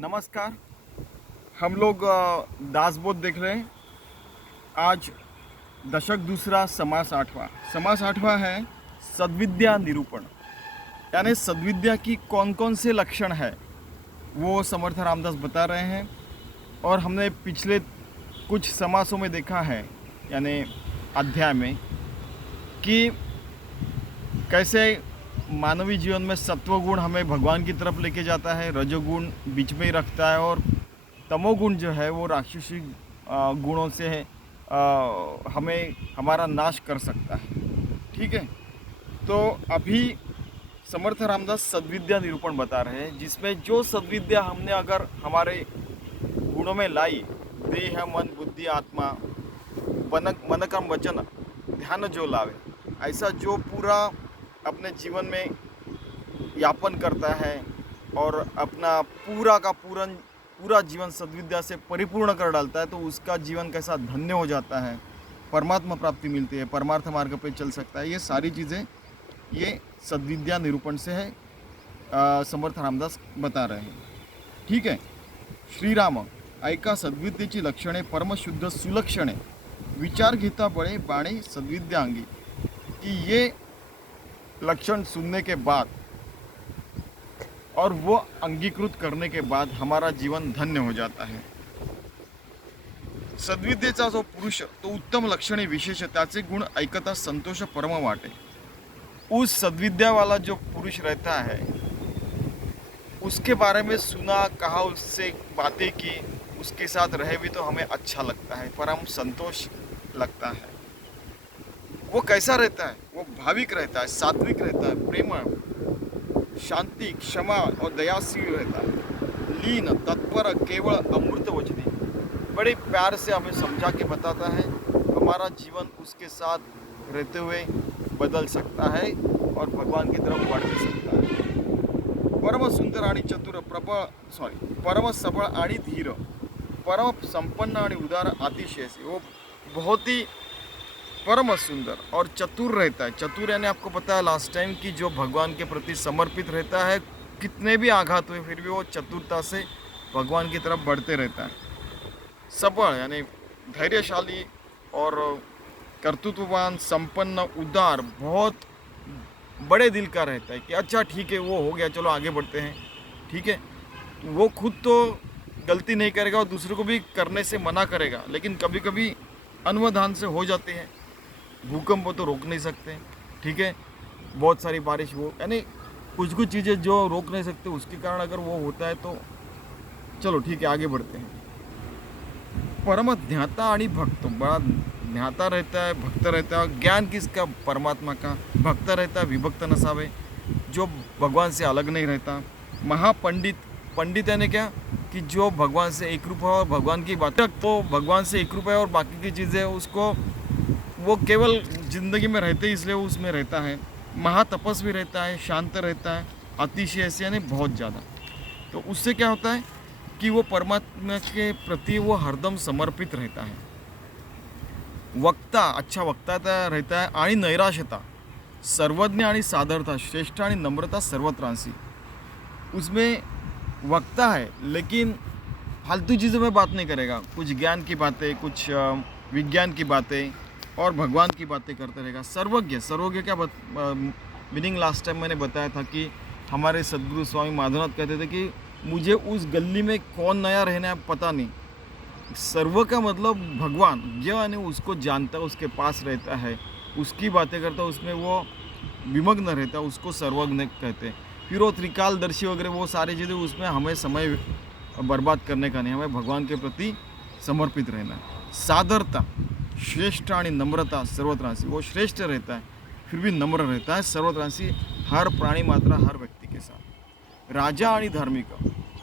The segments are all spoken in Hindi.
नमस्कार। हम लोग दासबोध देख रहे हैं। आज दशक दूसरा, समास आठवां। समास आठवां है सद्विद्या निरूपण, यानी सद्विद्या की कौन कौन से लक्षण है वो समर्थ रामदास बता रहे हैं। और हमने पिछले कुछ समासों में देखा है, यानी अध्याय में, कि कैसे मानवीय जीवन में सत्वगुण हमें भगवान की तरफ लेके जाता है, रजोगुण बीच में ही रखता है, और तमोगुण जो है वो राक्षसी गुणों से हमें हमारा नाश कर सकता है। ठीक है, तो अभी समर्थ रामदास सद्विद्या निरूपण बता रहे हैं, जिसमें जो सद्विद्या हमने अगर हमारे गुणों में लाई, देह मन बुद्धि आत्मा मन कर्म वचन ध्यान जो लावे, ऐसा जो पूरा अपने जीवन में यापन करता है और अपना पूरा जीवन सद्विद्या से परिपूर्ण कर डालता है, तो उसका जीवन कैसा धन्य हो जाता है, परमात्मा प्राप्ति मिलती है, परमार्थ मार्ग पे चल सकता है। ये सारी चीज़ें ये सद्विद्या निरूपण से है, समर्थ रामदास बता रहे हैं। ठीक है। श्रीराम ऐका सद्विद्येची लक्षणे परमशुद्ध सुलक्षणे विचार घेता बळे बाणे सद्विद्या अंगी, कि ये लक्षण सुनने के बाद और वो अंगीकृत करने के बाद हमारा जीवन धन्य हो जाता है। सद्विद्येचा जो पुरुष तो उत्तम लक्षणे विशेष त्याचे गुण ऐकता संतोष परम वाटे। उस सद्विद्या वाला जो पुरुष रहता है, उसके बारे में सुना, कहा, उससे बातें की, उसके साथ रहे भी तो हमें अच्छा लगता है, परम संतोष लगता है। वो कैसा रहता है? वो भाविक रहता है, सात्विक रहता है, प्रेमळ, शांति, क्षमा और दयाशील रहता है, लीन, तत्पर, केवल, अमृत वचनी, बड़े प्यार से हमें समझा के बताता है। हमारा जीवन उसके साथ रहते हुए बदल सकता है और भगवान की तरफ बढ़ भी सकता है। परम सुंदर आणि चतुर परम सबळ आणि धीर, परम संपन्न आणि उदार अतिशय से, वो बहुत ही परम सुंदर और चतुर रहता है। चतुर यानी आपको पता है लास्ट टाइम कि जो भगवान के प्रति समर्पित रहता है, कितने भी आघात हुए फिर भी वो चतुरता से भगवान की तरफ बढ़ते रहता है। सबल यानी धैर्यशाली और कर्तृत्ववान, संपन्न, उदार, बहुत बड़े दिल का रहता है कि अच्छा ठीक है, वो हो गया, चलो आगे बढ़ते हैं। ठीक है, वो खुद तो गलती नहीं करेगा और दूसरों को भी करने से मना करेगा, लेकिन कभी कभी अनवधान से हो जाते हैं। भूकंप तो रोक नहीं सकते, ठीक है, बहुत सारी बारिश, वो यानी कुछ कुछ चीज़ें जो रोक नहीं सकते, उसके कारण अगर वो होता है तो चलो ठीक है, आगे बढ़ते हैं। परम ज्ञाता आणि भक्त, बड़ा ज्ञाता रहता है, भक्त रहता है। ज्ञान किसका? परमात्मा का। भक्त रहता है, विभक्त नसावे, जो भगवान से अलग नहीं रहता। महापंडित, पंडित यानी क्या कि जो भगवान से एक रूप है और भगवान की बात तो भगवान से एक रूप है और बाकी की चीज़ें उसको वो केवल ज़िंदगी में रहते ही इसलिए उसमें रहता है। महातपस्वी रहता है, शांत रहता है, अतिशय से यानी बहुत ज़्यादा। तो उससे क्या होता है कि वो परमात्मा के प्रति वो हरदम समर्पित रहता है। वक्ता, अच्छा वक्ता रहता है, आणि नैराश्यता, सर्वज्ञ आणि सादरता, श्रेष्ठ आणि नम्रता सर्वत्रांसी। उसमें वक्ता है लेकिन फालतू चीज़ों में बात नहीं करेगा, कुछ ज्ञान की बातें, कुछ विज्ञान की बातें और भगवान की बातें करते रहेगा। सर्वज्ञ क्या मीनिंग लास्ट टाइम मैंने बताया था कि हमारे सदगुरु स्वामी माधवनाथ कहते थे कि मुझे उस गली में कौन नया रहना है पता नहीं। सर्व का मतलब भगवान, यानी उसको जानता, उसके पास रहता है, उसकी बातें करता, उसमें वो विमग्न रहता है, उसको सर्वज्ञ कहते हैं। फिर वो त्रिकालदर्शी वगैरह वो सारी चीज़ें, उसमें हमें समय बर्बाद करने का नहीं, हमें भगवान के प्रति समर्पित रहना है। सादरता, श्रेष्ठ आणि नम्रता सर्वत्रांसी, वो श्रेष्ठ रहता है फिर भी नम्र रहता है, सर्वत्रांसी, हर प्राणी मात्रा, हर व्यक्ति के साथ। राजा आणि धार्मिक,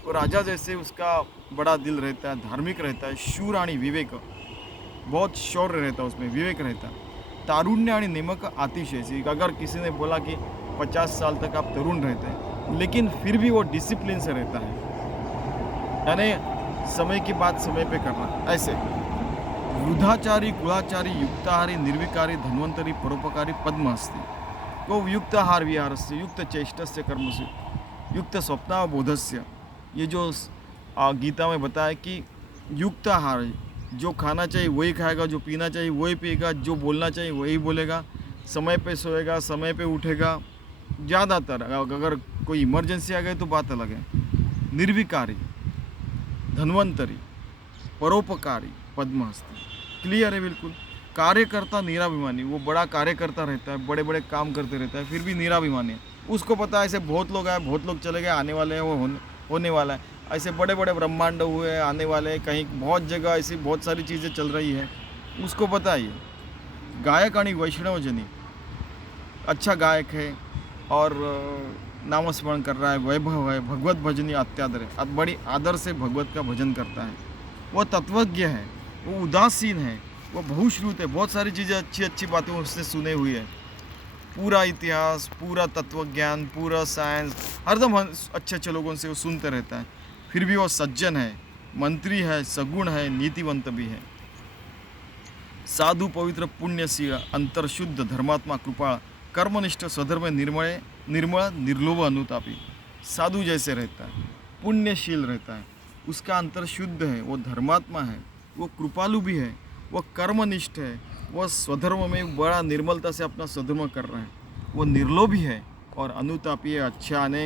वो राजा जैसे उसका बड़ा दिल रहता है, धार्मिक रहता है। शूर आणि विवेक, बहुत शौर्य रहता है, उसमें विवेक रहता है। तारुण्य आणि नेमक अतिशय से, अगर किसी ने बोला कि 50 साल तक आप तरुण रहते हैं, लेकिन फिर भी वो डिसिप्लिन से रहता है, यानी समय की बात समय पे करना। ऐसे वृद्धाचारी, कुलाचारी, युक्ताहारी, निर्विकारी, धन्वंतरी, परोपकारी, पद्म अस्ति, वो युक्त आहार विहारस्य, युक्त चेष्टस्य कर्मसु, युक्त स्वप्नावबोधस्य, ये जो गीता में बताया कि युक्त आहार, जो खाना चाहिए वही खाएगा, जो पीना चाहिए वही पिएगा, जो बोलना चाहिए वही बोलेगा, समय पे सोएगा, समय पे उठेगा। ज़्यादातर अगर कोई इमरजेंसी आ गई तो बात अलग है। निर्विकारी, धन्वंतरी, परोपकारी, पद्महस्ती, क्लियर है बिल्कुल। कार्यकर्ता निराभिमानी, वो बड़ा कार्यकर्ता रहता है, बड़े बड़े काम करते रहता है, फिर भी निराभिमानी है। उसको पता है ऐसे बहुत लोग आए, बहुत लोग चले गए, आने वाले हैं, वो होने वाला है। ऐसे बड़े बड़े ब्रह्मांड हुए, आने वाले हैं, कहीं बहुत जगह ऐसी बहुत सारी चीज़ें चल रही है, उसको पता ही है। गायक आणि वैष्णवजनी, अच्छा गायक है और नामस्मरण कर रहा है, वैभव है, भगवत भजनी अत्यादर है, बड़ी आदर से भगवत का भजन करता है। वो तत्वज्ञ है, वो उदासीन है, वो बहुश्रुत है, बहुत सारी चीज़ें अच्छी अच्छी बातें उसने सुने हुई है। पूरा इतिहास, पूरा तत्वज्ञान, पूरा साइंस, हरदम अच्छे अच्छे लोगों से वो सुनते रहता है। फिर भी वो सज्जन है, मंत्री है, सगुण है, नीतिवंत भी है। साधु, पवित्र, पुण्यशील, अंतरशुद्ध, धर्मात्मा, कृपा, कर्मनिष्ठ, स्वधर्म, निर्मल, निर्लोभ, अनुतापी। साधु जैसे रहता है, पुण्यशील रहता है, उसका अंतर शुद्ध है, वो धर्मात्मा है, वो कृपालु भी है, वो कर्मनिष्ठ है, वो स्वधर्म में बड़ा निर्मलता से अपना स्वधर्म कर रहा है, वो निर्लोभी है और अनुतापी है, अच्छा ने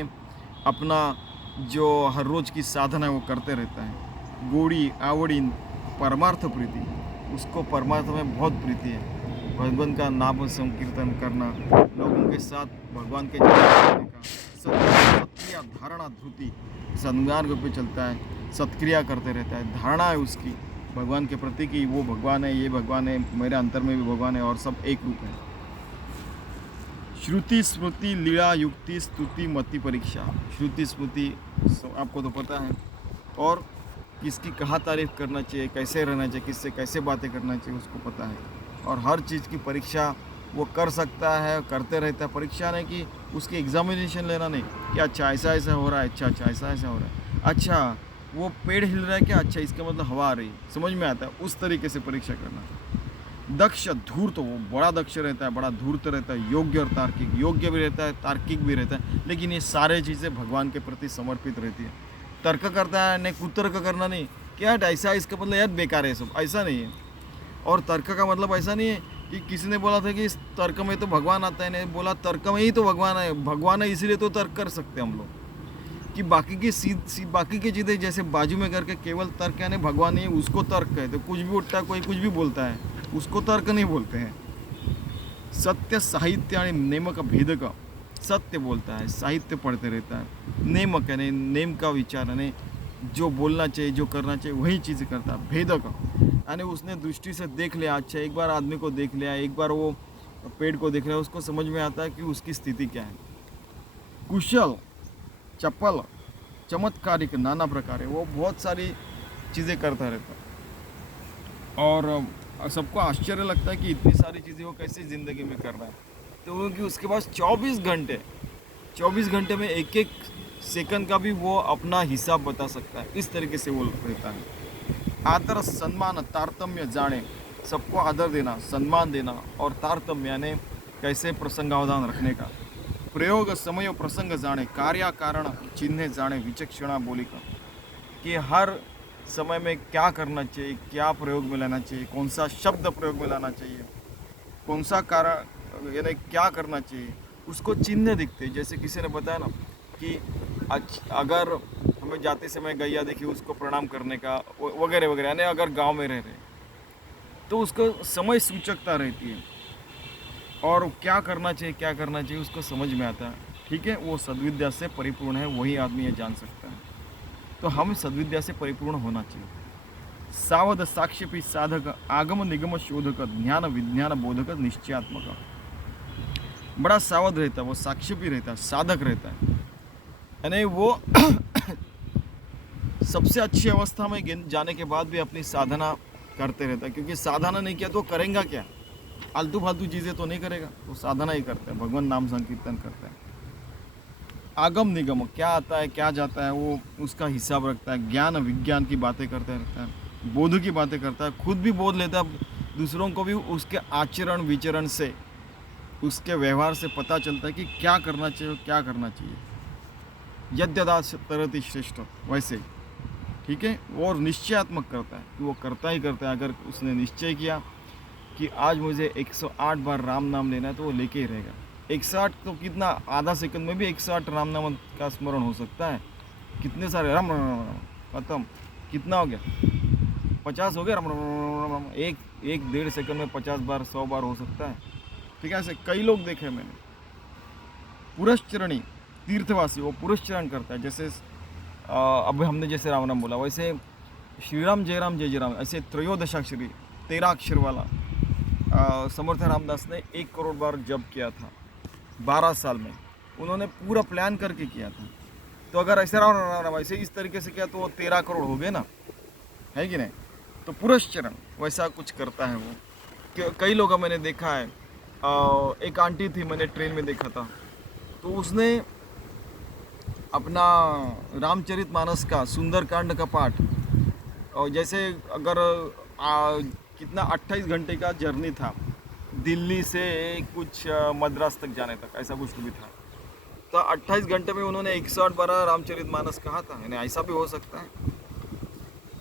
अपना जो हर रोज़ की साधना है वो करते रहता है। गोड़ी आवड़ी परमार्थ प्रीति, उसको परमार्थ में बहुत प्रीति है। भगवान का नाम संकीर्तन करना, लोगों के साथ भगवान के करने का, सत्क्रिया, धारणा, धृति, सन्मार्ग पे चलता है, सत्क्रिया करते रहता है, धारणा है उसकी भगवान के प्रति कि वो भगवान है, ये भगवान है, मेरे अंतर में भी भगवान है और सब एक रूप है। श्रुति स्मृति लीला युक्ति स्तुति मति परीक्षा। श्रुति स्मृति आपको तो पता है, और किसकी कहाँ तारीफ करना चाहिए, कैसे रहना चाहिए, किससे कैसे बातें करना चाहिए उसको पता है। और हर चीज़ की परीक्षा वो कर सकता है, करते रहता है। परीक्षा नहीं कि उसकी एग्जामिनेशन लेना नहीं कि अच्छा ऐसा ऐसा हो रहा है, अच्छा अच्छा ऐसा ऐसा हो रहा है, अच्छा वो पेड़ हिल रहा है क्या, अच्छा इसका मतलब हवा आ रही है, समझ में आता है, उस तरीके से परीक्षा करना। दक्ष, धूर्त, वो बड़ा दक्ष रहता है, बड़ा धूर्त रहता है, योग्य और तार्किक, योग्य भी रहता है, तार्किक भी रहता है, लेकिन ये सारे चीज़ें भगवान के प्रति समर्पित रहती है। तर्क करता है, नहीं कुतर्क करना नहीं कि यार ऐसा, इसका मतलब यार बेकार है सब, ऐसा नहीं है। और तर्क का मतलब ऐसा नहीं है कि किसी ने बोला था कि इस तर्क में तो भगवान आता है, नहीं बोला तर्क में ही तो भगवान है इसलिए तो तर्क कर सकते हैं हम लोग, कि बाकी की चीज़ें जैसे बाजू में करके केवल तर्क यानी भगवान ही उसको तर्क कहते। कुछ भी उठता है, कोई कुछ भी बोलता है, उसको तर्क नहीं बोलते हैं। सत्य, साहित्य आणि नेमक भेदक, सत्य बोलता है, साहित्य पढ़ते रहता है, नेमक यानी नेम का विचार यानी जो बोलना चाहिए, जो करना चाहिए वही चीज़ें करता है। भेदक यानी उसने दृष्टि से देख लिया, अच्छा एक बार आदमी को देख लिया, एक बार वो पेड़ को देख लिया, उसको समझ में आता है कि उसकी स्थिति क्या है। कुशल, चपल, चमत्कारिक, नाना प्रकार है, वो बहुत सारी चीज़ें करता रहता है और सबको आश्चर्य लगता है कि इतनी सारी चीज़ें वो कैसे ज़िंदगी में कर रहा है। तो क्योंकि उसके पास 24 घंटे में एक एक सेकंड का भी वो अपना हिसाब बता सकता है, इस तरीके से वो रहता है। आदर, सम्मान, तारतम्य जाने, सबको आदर देना, सम्मान देना और तारतम्य यानी कैसे प्रसंगावधान रखने का। प्रयोग, समय, प्रसंग जाने, कार्य कारण चिन्ह जाने, विचक्षणा बोलिका, कि हर समय में क्या करना चाहिए, क्या प्रयोग में लाना चाहिए, कौन सा शब्द प्रयोग में लाना चाहिए, कौन सा कारण यानी क्या करना चाहिए, उसको चिन्ह दिखते। जैसे किसी ने बताया ना कि अगर हमें जाते समय गैया देखी उसको प्रणाम करने का वगैरह वगैरह, यानी अगर गांव में रह रहे तो उसको समय सूचकता रहती है और क्या करना चाहिए उसको समझ में आता है। ठीक है, वो सद्विद्या से परिपूर्ण है, वही आदमी ये जान सकता है। तो हम सद्विद्या से परिपूर्ण होना चाहिए। सावध, साक्षेपी, साधक, आगम निगम शोधक, ज्ञान विज्ञान बोधक, निश्चयात्मक, बड़ा सावध रहता है, वो साक्षेपी रहता है, साधक रहता है, यानी वो सबसे अच्छी अवस्था में जाने के बाद भी अपनी साधना करते रहता है, क्योंकि साधना नहीं किया तो करेंगे क्या, आलतू फालतू चीज़ें तो नहीं करेगा, वो साधना ही करता है, भगवान नाम संकीर्तन करता है। आगम निगम, क्या आता है क्या जाता है वो उसका हिसाब रखता है, ज्ञान विज्ञान की बातें करते रहता है, बोध की बातें करता है, खुद भी बोध लेता है, दूसरों को भी उसके आचरण विचरण से, उसके व्यवहार से पता चलता है कि क्या करना चाहिए क्या करना चाहिए। यद्यदा तरति श्रेष्ठ, वैसे ठीक है, और निश्चयात्मक करता है कि वो करता ही करता है। अगर उसने निश्चय किया कि आज मुझे 108 बार राम नाम लेना है तो वो लेके ही रहेगा। 108 तो कितना, आधा सेकंड में भी 108 राम नाम का स्मरण हो सकता है। कितने सारे राम राम राम राम, खत्म। कितना हो गया, 50 हो गया राम राम राम राम। एक 1.5 सेकंड में 50 बार 100 बार हो सकता है। ठीक है, ऐसे कई लोग देखे मैंने। पुरश्चरणी तीर्थवासी वो पुरश्चरण करता है। जैसे अब हमने जैसे राम नाम बोला, वैसे श्री राम जय राम ऐसे त्रयोदशाक्षरी 13 अक्षर वाला समर्थ रामदास ने 1 करोड़ बार जप किया था 12 साल में। उन्होंने पूरा प्लान करके किया था। तो अगर ऐसे राम वैसे इस तरीके से किया तो वो 13 करोड़ हो गए ना, है कि नहीं। तो पुरश्चरण वैसा कुछ करता है वो। कई लोगों मैंने देखा है। एक आंटी थी, मैंने ट्रेन में देखा था, तो उसने अपना रामचरितमानस का सुंदरकांड का पाठ, और जैसे अगर कितना 28 घंटे का जर्नी था दिल्ली से कुछ मद्रास तक जाने तक, ऐसा कुछ भी था। तो 28 घंटे में उन्होंने 108 बार रामचरितमानस कहा था। यानी ऐसा भी हो सकता है।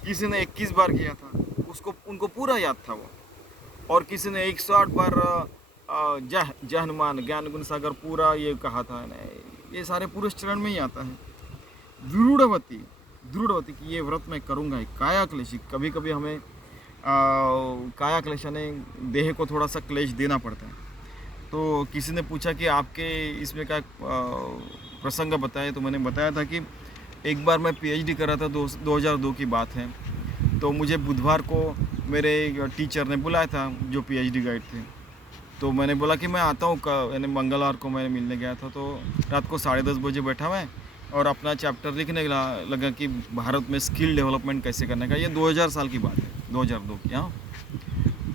किसी ने 21 बार किया था, उनको पूरा याद था वो। और किसी ने 108 बार जय हनुमान ज्ञान गुण सागर पूरा ये कहा था। ये सारे पुरस्चरण में ही आता है। दृढ़वती कि ये व्रत मैं करूँगा ही। काया क्लेशी, कभी कभी हमें काया क्लेश यानी देह को थोड़ा सा क्लेश देना पड़ता है। तो किसी ने पूछा कि आपके इसमें क्या प्रसंग बताए, तो मैंने बताया था कि एक बार मैं पीएचडी कर रहा था, 2002 की बात है। तो मुझे बुधवार को मेरे टीचर ने बुलाया था जो पीएचडी गाइड थे। तो मैंने बोला कि मैं आता हूँ, यानी मंगलवार को मैं मिलने गया था। तो रात को 10:30 बजे बैठा मैं और अपना चैप्टर लिखने लगा कि भारत में स्किल डेवलपमेंट कैसे करने का। ये 2000 साल की बात है, 2002 की। हाँ,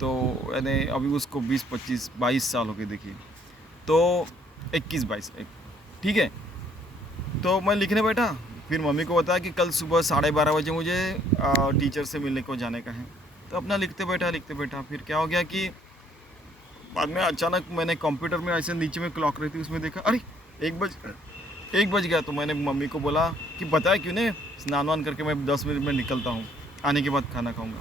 तो यानी अभी उसको 20-25-22 साल हो गए देखिए। तो 21-22 ठीक है। तो मैं लिखने बैठा, फिर मम्मी को बताया कि कल सुबह 12:30 बजे मुझे टीचर से मिलने को जाने का है। तो अपना लिखते बैठा। फिर क्या हो गया कि बाद में अचानक मैंने कंप्यूटर में ऐसे नीचे में क्लॉक रही थी, उसमें देखा अरे 1 बज गया। तो मैंने मम्मी को बोला कि पता है क्यों नहीं, स्नान वान करके मैं 10 मिनट में निकलता हूँ, आने के बाद खाना खाऊँगा।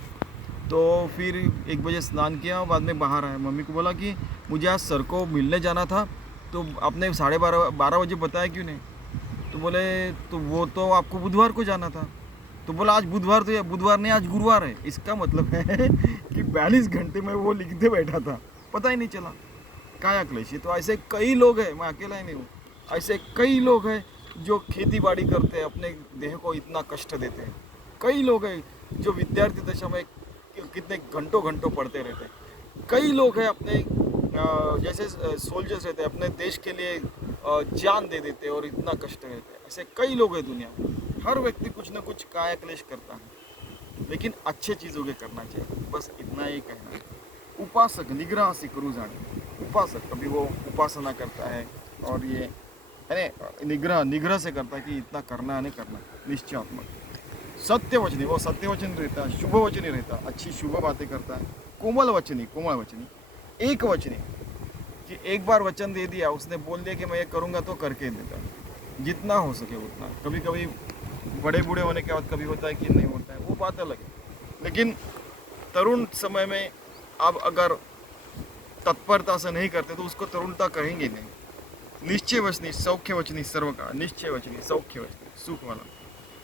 तो फिर 1 बजे स्नान किया, बाद में बाहर आया। मम्मी को बोला कि मुझे आज सर को मिलने जाना था, तो आपने 12:30 बजे बताया क्यों नहीं। तो बोले तो वो तो आपको बुधवार को जाना था। तो बोला आज बुधवार, तो बुधवार नहीं आज गुरुवार है। इसका मतलब है कि 42 घंटे में वो लिखते बैठा था, पता ही नहीं चला। काया क्लेशी। तो ऐसे कई लोग हैं, मैं अकेला ही नहीं हूँ। ऐसे कई लोग हैं जो खेती बाड़ी करते हैं, अपने देह को इतना कष्ट देते हैं। कई लोग हैं जो विद्यार्थी दशा में कितने घंटों पढ़ते रहते हैं। कई लोग हैं अपने जैसे सोल्जर्स रहते हैं, अपने देश के लिए जान दे देते हैं और इतना कष्ट रहते हैं। ऐसे कई लोग हैं दुनिया में। हर व्यक्ति कुछ ना कुछ काया क्लेश करता है, लेकिन अच्छे चीज़ों के करना चाहिए। बस इतना ही कहना है। उपासक निग्रह से करू जाने। उपासक कभी वो उपासना करता है और ये है निग्रह से करता है कि इतना करना है नहीं करना। निश्चयात्मक सत्यवचनी, वो सत्यवचन रहता है, शुभ वचनी रहता है, अच्छी शुभ बातें करता है। कोमल वचनी एक वचनी, कि एक बार वचन दे दिया, उसने बोल दिया कि मैं ये करूँगा तो करके देता है, जितना हो सके उतना। कभी कभी बड़े बूढ़े होने के बाद कभी होता है कि नहीं होता है, वो बात अलग है। लेकिन तरुण समय में आप अगर तत्परता से नहीं करते तो उसको तरुणता कहेंगे नहीं। निश्चय वचनी सौख्य वचनी सर्व का, निश्चय वचनी सौख्य वचनी सुख वाला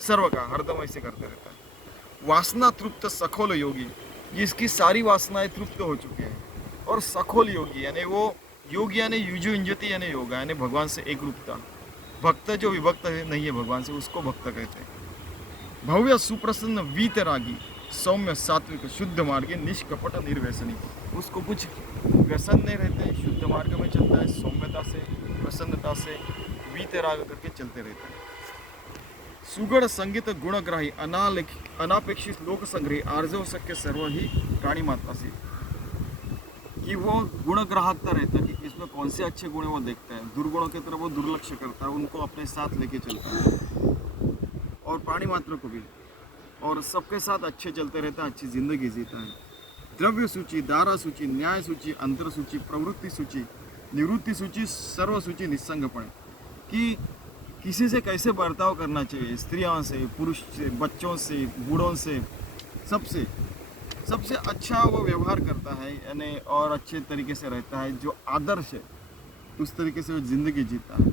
सर्व का, हरदम ऐसे करते रहता है। वासना तृप्त सखोल योगी, जिसकी सारी वासनाएं तृप्त हो चुके हैं। और सखोल योगी यानी वो योगी यानी युजु इंजति यानी योगा यानी भगवान से एक रूपता। भक्त जो विभक्त नहीं है भगवान से, उसको भक्त कहते हैं। भव्य सुप्रसन्न वीतरागी सौम्य सात्विक शुद्ध मार्ग निष्कपट निर्व्यसनी, उसको कुछ व्यसन नहीं रहते, शुद्ध मार्ग में चलता है, सौम्यता से प्रसन्नता से वीतराग करके चलते रहते हैं। सुगढ़ संगीत गुणग्राही अनापेक्षित लोक संग्रही आर्जव शक्य सर्व ही प्राणी मात्रा से, कि वो गुणग्राहकता रहता है कि इसमें कौन से अच्छे गुण वो देखता है, दुर्गुणों की तरफ वो दुर्लक्ष्य करता है, उनको अपने साथ लेके चलता है। और प्राणी मात्र को भी, और सबके साथ अच्छे चलते रहता है, अच्छी जिंदगी जीता है। द्रव्य सूची, दारा सूची, न्याय सूची, अंतर सूची, प्रवृत्ति सूची, निवृत्ति सूची, सर्व सूची निस्संगपणे, कि किसी से कैसे बर्ताव करना चाहिए, स्त्रियों से, पुरुष से, बच्चों से, बूढ़ों से, सबसे सबसे अच्छा वो व्यवहार करता है यानी और अच्छे तरीके से रहता है। जो आदर्श है उस तरीके से वो जिंदगी जीता है,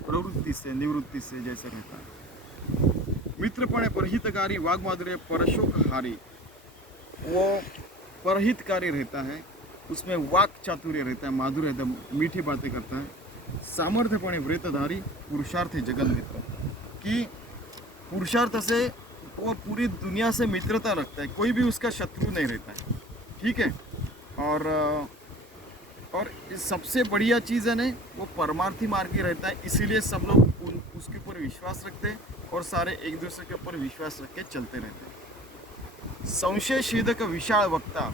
प्रवृत्ति से निवृत्ति से जैसे रहता है। मित्रपणे परहितकारी वाग्माधुर्य परशोकहारी, वो परहितकारी रहता है, उसमें वाक चातुर्य रहता है, माधुर्य रहता है, मीठी बातें करता है। सामर्थ्यपणे व्रतधारी पुरुषार्थी जगन मित्र, कि पुरुषार्थ से वो पूरी दुनिया से मित्रता रखता है, कोई भी उसका शत्रु नहीं रहता है, ठीक है। और सबसे बढ़िया चीज़ है ना, वो परमार्थी मार्गी रहता है, इसीलिए सब लोग उसके ऊपर विश्वास रखते हैं और सारे एक दूसरे के ऊपर विश्वास रख के चलते रहते हैं। संशयशीदक विशाल वक्ता,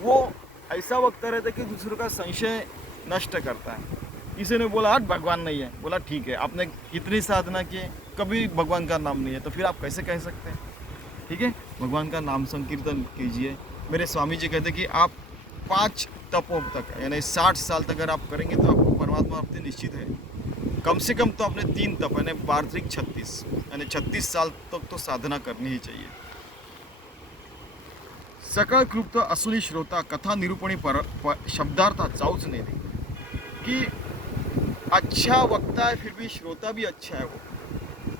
वो ऐसा वक्ता रहता है कि दूसरों का संशय नष्ट करता है। किसी ने बोला आज भगवान नहीं है, बोला ठीक है, आपने कितनी साधना की, कभी भगवान का नाम नहीं है, तो फिर आप कैसे कह सकते हैं, ठीक है। भगवान का नाम संकीर्तन कीजिए। मेरे स्वामी जी कहते कि आप 5 तपों तक यानी 60 साल तक अगर आप करेंगे तो आपको परमात्मा आपसे निश्चित है। कम से कम तो आपने 3 तप यानी वार्षिक 36 यानी 36 साल तक तो साधना करनी ही चाहिए। सकल कृप्त असुनी श्रोता कथा निरूपणी शब्दार्था चाऊच नहीं दी, कि अच्छा वक्ता है फिर भी श्रोता भी अच्छा है। वो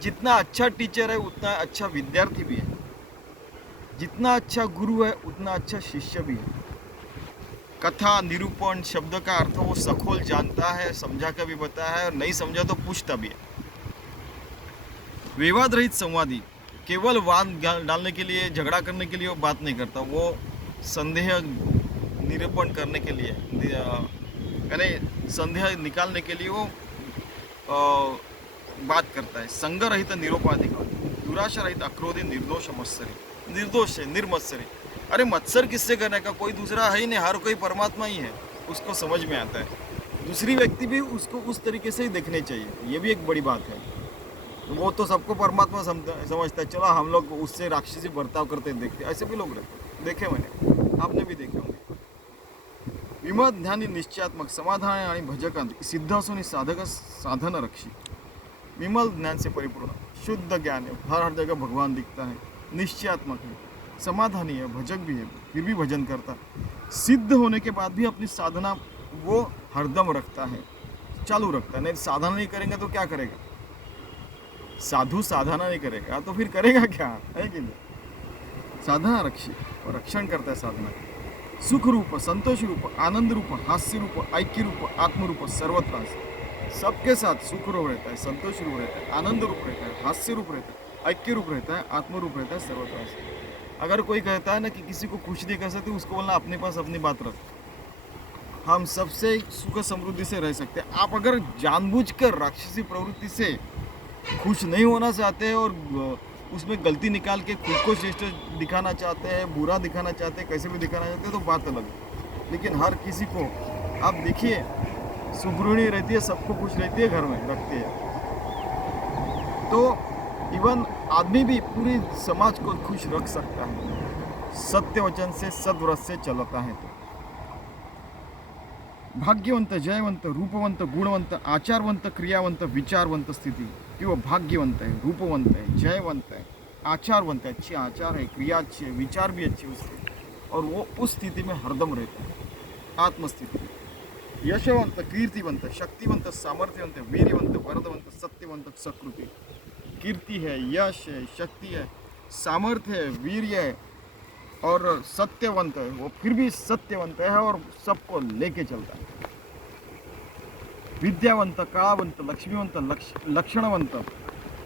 जितना अच्छा टीचर है उतना अच्छा विद्यार्थी भी है, जितना अच्छा गुरु है उतना अच्छा शिष्य भी है। कथा निरूपण शब्द का अर्थ वो सखोल जानता है, समझा कर भी बताया है, और नहीं समझा तो पूछता भी है। विवाद रहित संवादी, केवल वाद डालने के लिए, झगड़ा करने के लिए वो बात नहीं करता, वो संदेह निरूपण करने के लिए यानी संदेह निकालने के लिए वो बात करता है। संग रहित निरोपाधिक, दुराशा रहित अक्रोधी निर्दोष मत्सरी, निर्दोष है निर्मत्सरी। अरे मत्सर किससे करने का, कोई दूसरा है ही नहीं, हर कोई परमात्मा ही है, उसको समझ में आता है। दूसरी व्यक्ति भी उसको उस तरीके से ही देखने चाहिए, ये भी एक बड़ी बात है। वो तो सबको परमात्मा समझता है, चलो हम लोग उससे राक्षसी बर्ताव करते देखते, ऐसे भी लोग रहते, देखे मैंने, आपने भी देखे होंगे। विमत ध्यानी निश्चयात्मक समाधान आणि भजकांत सिद्ध असून साधक साधन रक्षी। विमल ज्ञान से परिपूर्ण शुद्ध ज्ञान है, हर जगह भगवान दिखता है, निश्चयात्मक है, समाधानी है, भजक भी है, फिर भी भजन करता है। सिद्ध होने के बाद भी अपनी साधना वो हरदम रखता है, चालू रखता है। नहीं साधना नहीं करेंगे तो क्या करेगा, साधु साधना नहीं करेगा तो फिर करेगा क्या, है कि नहीं। साधना रक्षी और रक्षण करता है साधना। सुख रूप, संतोष रूप, आनंद रूप, हास्य रूप, ऐक्य रूप, आत्म रूप, सर्वत्र सबके साथ सुख रूप रहता है, संतोष रूप रहता है, आनंद रूप रहता है, हास्य रूप रहता है, ऐक्य रूप रहता है, आत्म रूप रहता है, सर्वत्र। अगर कोई कहता है ना कि किसी को खुश नहीं कर सकते, उसको बोलना अपने पास अपनी बात रख, हम सबसे सुख समृद्धि से रह सकते हैं। आप अगर जानबूझकर राक्षसी प्रवृत्ति से खुश नहीं होना चाहते हैं और उसमें गलती निकाल के खुद को श्रेष्ठ दिखाना चाहते हैं, बुरा दिखाना चाहते हैं, कैसे भी दिखाना चाहते हैं, तो बात अलग है। लेकिन हर किसी को आप देखिए, सुगृहिणी रहती है, सबको खुश रहती है, घर में रखती है, तो इवन आदमी भी पूरे समाज को खुश रख सकता है, सत्य वचन से सद्व्रत से चलता है। तो भाग्यवंत, जयवंत, रूपवंत, गुणवंत, आचारवंत, क्रियावंत, विचारवंत स्थिति, कि वो भाग्यवंत है, रूपवंत है, जयवंत है, आचारवंत है, अच्छे आचार है, क्रिया अच्छी है, विचार भी अच्छे उसके, और वो उस स्थिति में हरदम रहता है, आत्मस्थिति। यशवंत, कीर्तिवंत, शक्तिवंत, सामर्थ्यवंत, वीर्यवंत, वरदवंत, सत्यवंत, सकृति। कीर्ति है, यश है, शक्ति है, सामर्थ्य है, वीर्य है और सत्यवंत है, वो फिर भी सत्यवंत है और सबको लेके चलता है। विद्यावंत, कलावंत, लक्ष्मीवंत, लक्षणवंत,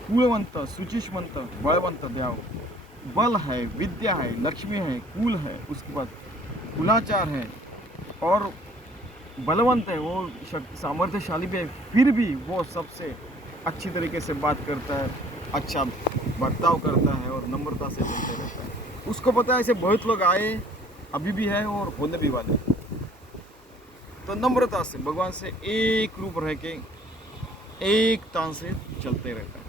कुलवंत, सुचिष्मंत, बलवंत, द्याव। बल है, विद्या है, लक्ष्मी है, कुल है, उसके बाद कुलाचार है और बलवंत है, वो सामर्थ्यशाली भी है, फिर भी वो सबसे अच्छी तरीके से बात करता है, अच्छा बर्ताव करता है और नम्रता से बोलते रहता है। उसको पता है ऐसे बहुत लोग आए, अभी भी है और होने भी वाले, तो नम्रता से भगवान से एक रूप रह के एक तान से चलते रहता है।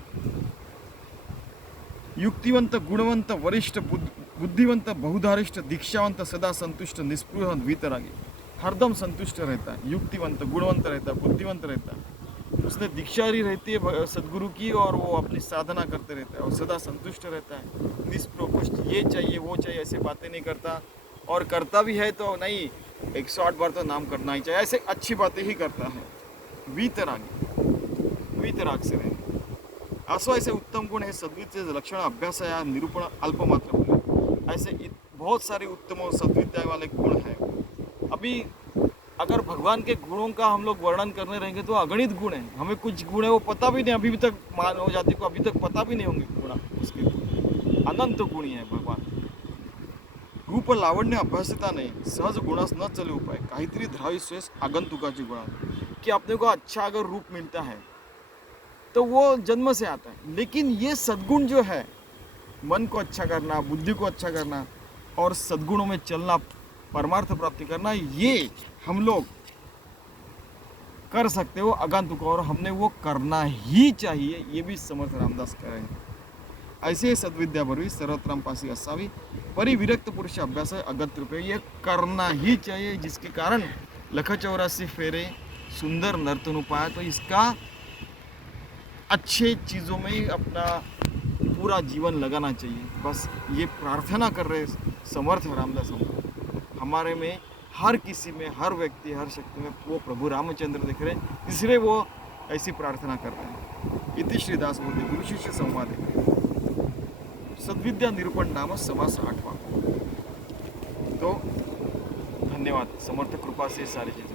युक्तिवंत, गुणवंत, वरिष्ठ, बुद्धिवंत, बहुधारिष्ठ, दीक्षावंत, सदा संतुष्ट, निष्पृह, वितरागी, हरदम संतुष्ट रहता है, युक्तिवंत, गुणवंत रहता है, बुद्धिवंत रहता है, उसने दीक्षारी रहती है सदगुरु की, और वो अपनी साधना करते रहता है और सदा संतुष्ट रहता है, निष्प्रकोष्ठ, ये चाहिए वो चाहिए ऐसे बातें नहीं करता, और करता भी है तो नहीं 108 बार तो नाम करना ही चाहिए, ऐसे अच्छी बातें ही करता है। वीतराग से रहे असो ऐसे उत्तम गुण है सद्विद्य लक्षण अभ्यास या निरूपण अल्प मात्र बोले, ऐसे बहुत सारे उत्तम और सद्विद्या वाले गुण हैं। अभी अगर भगवान के गुणों का हम लोग वर्णन करने रहेंगे तो अगणित गुण है, हमें कुछ गुण है वो पता भी नहीं, अभी भी तक मानव जाति को अभी तक पता भी नहीं होंगे गुण उसके, अनंत गुणी है भगवान। रूप लावण्य अभ्यासिता नहीं, सहज गुणास न चले उपाय, काहीतरी धरावी स्वेस आगंतुकाची गुणा, कि अपने को अच्छा अगर रूप मिलता है तो वो जन्म से आता है, लेकिन ये सद्गुण जो है, मन को अच्छा करना, बुद्धि को अच्छा करना और सद्गुणों में चलना, परमार्थ प्राप्ति करना, ये हम लोग कर सकते हो आगंतुक, और हमने वो करना ही चाहिए, ये भी समर्थ रामदास कह रहे हैं। ऐसे सद्विद्या बरवी सर्वत्राम पासी असावी, परिविरक्त पुरुष अभ्यास अगत्य रूपे, ये करना ही चाहिए, जिसके कारण लख 84 फेरे सुंदर नर्तन उपाय, तो इसका अच्छे चीज़ों में ही अपना पूरा जीवन लगाना चाहिए। बस ये प्रार्थना कर रहे समर्थ रामदास हमारे में, हर किसी में, हर व्यक्ति, हर शक्ति में वो प्रभु रामचंद्र दिख रहे हैं, इसलिए वो ऐसी प्रार्थना कर रहे हैं। इति श्रीदास बोलते गुरु शिष्य संवाद सद्विद्या निरूपण नाम समास 8वां। तो धन्यवाद, समर्थ कृपा से सारी चीज़